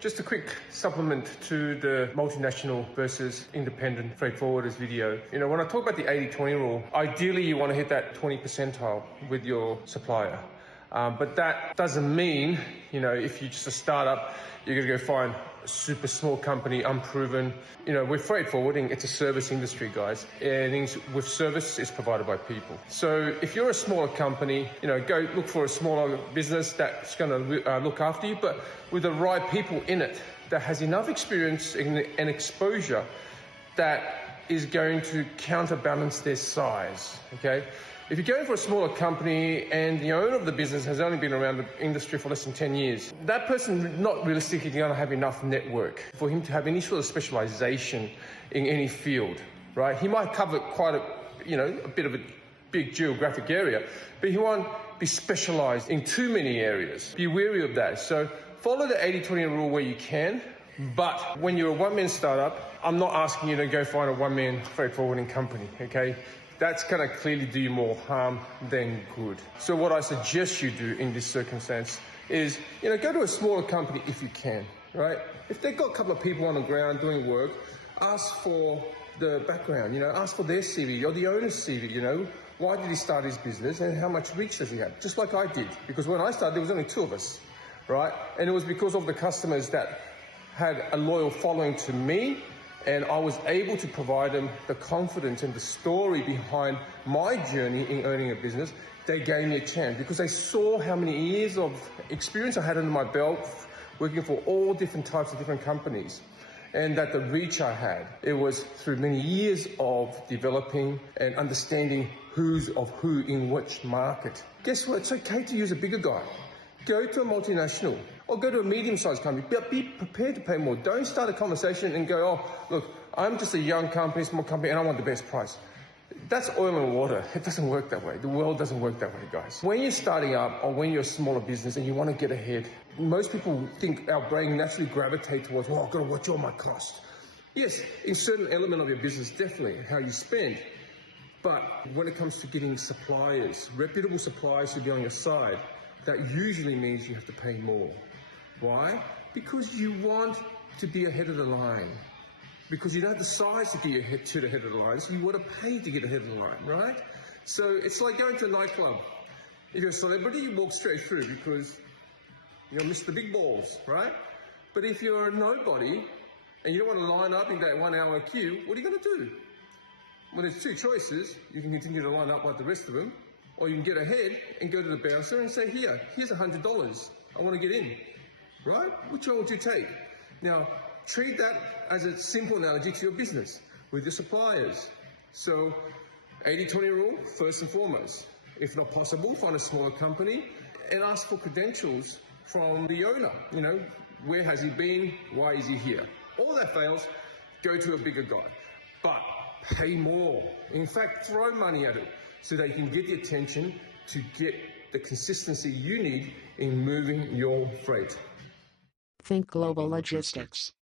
Just a quick supplement to the multinational versus independent freight forwarders video. When I talk about the 80-20 rule, ideally you want to hit that 20 percentile with your supplier. But that doesn't mean, if you're just a startup, you're going to go find a super small company, unproven. With freight forwarding, it's a service industry, guys. And with service, it's provided by people. So if you're a smaller company, go look for a smaller business that's going to look after you, but with the right people in it that has enough experience and exposure that is going to counterbalance their size, okay? If you're going for a smaller company and the owner of the business has only been around the industry for less than 10 years, that person is not realistically going to have enough network for him to have any sort of specialization in any field, right? He might cover quite a bit of a big geographic area, but he won't be specialized in too many areas. Be wary of that. So follow the 80-20 rule where you can, but when you're a one-man startup, I'm not asking you to go find a one-man freight forwarding company, okay? That's going to clearly do you more harm than good. So what I suggest you do in this circumstance is, go to a smaller company if you can, right? If they've got a couple of people on the ground doing work, ask for the background, ask for their CV or the owner's CV, why did he start his business and how much reach does he have? Just like I did, because when I started, there was only 2 of us, right? And it was because of the customers that had a loyal following to me, and I was able to provide them the confidence and the story behind my journey in owning a business. They gave me a chance because they saw how many years of experience I had under my belt working for all different types of different companies, and that the reach I had, it was through many years of developing and understanding who's of who in which market. Guess what? It's okay to use a bigger guy. Go to a multinational or go to a medium-sized company, but be prepared to pay more. Don't start a conversation and go, oh, look, I'm just a young company, small company, and I want the best price. That's oil and water. It doesn't work that way. The world doesn't work that way, guys. When you're starting up or when you're a smaller business and you want to get ahead, most people think our brain naturally gravitate towards, well, I've got to watch all my costs. Yes, in certain element of your business, definitely, how you spend. But when it comes to getting suppliers, reputable suppliers to be on your side, that usually means you have to pay more. Why? Because you want to be ahead of the line. Because you don't have the size to get to the head of the line, so you want to pay to get ahead of the line, right? So it's like going to a nightclub. If you're a celebrity, you walk straight through because you'll miss the big balls, right? But if you're a nobody and you don't want to line up in that 1 hour queue, what are you going to do? Well, there's 2 choices. You can continue to line up like the rest of them, or you can get ahead and go to the bouncer and say, here's $100. I want to get in, right? Which one would you take? Now, treat that as a simple analogy to your business with your suppliers. So 80-20 rule, first and foremost. If not possible, find a smaller company and ask for credentials from the owner. Where has he been? Why is he here? All that fails, go to a bigger guy. But pay more. In fact, throw money at it so that you can get the attention to get the consistency you need in moving your freight. Think Global Logistics.